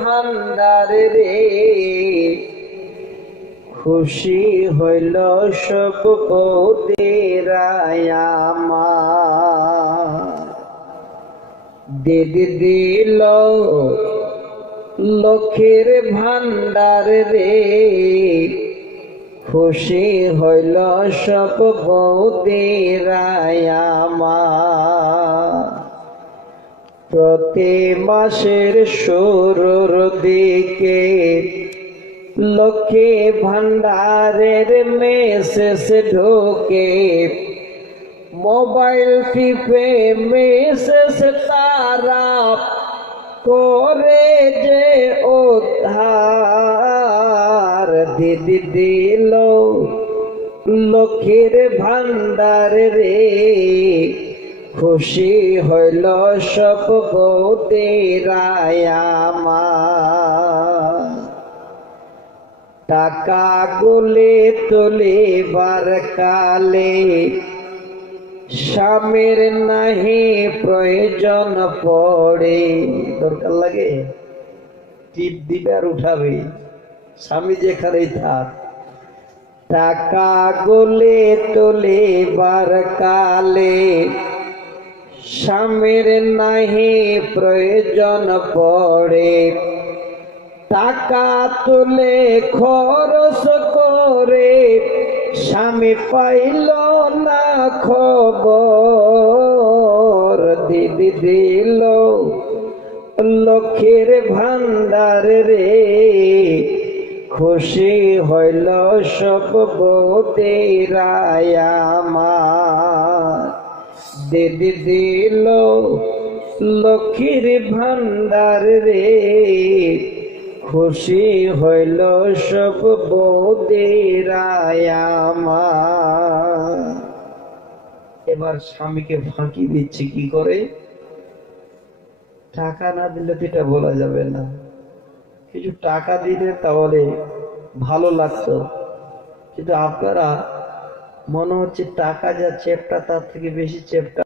ভান্ডারে রে খুশি হইল সব দিদি দিল লক্ষ্মীর ভান্ডার রে খুশি হইল সব প্রতি মাসের শুরুর দিকে লক্ষ্মী ভান্ডারের মেসেজ ঢোকে, মোবাইল টিপে মেসেজ তারা করে যে উদ্ধার। দিদি দিল লক্ষ্মীর ভান্ডার রে খুশি হইল সব টাকা গুলি তুলিবার কালে স্বামীর নাহি প্রয়োজন পড়ে। দরকার লাগে টিপ দিবে আর উঠাবে, স্বামী যেখানেই থাক। টাকা গুলি তুলিবার কালে স্বামীর নাহি প্রয়োজন পড়ে, টাকা তুলে খরচ করে স্বামী পাইল না খবর। দিদি দিল লক্ষ্মীর ভান্ডার রে খুশি হইল সব দিদি দিল লক্ষ্মীর ভান্ডার রে খুশি হইল সব এবার স্বামীকে ফাঁকি দিচ্ছে কি করে? টাকা না দিলে তো এটা বলা যাবে না, কিছু টাকা দিলে তাহলে ভালো লাগতো। কিন্তু আপনারা মনে হচ্ছে টাকা যা চেপটা তার থেকে বেশি চেপটা।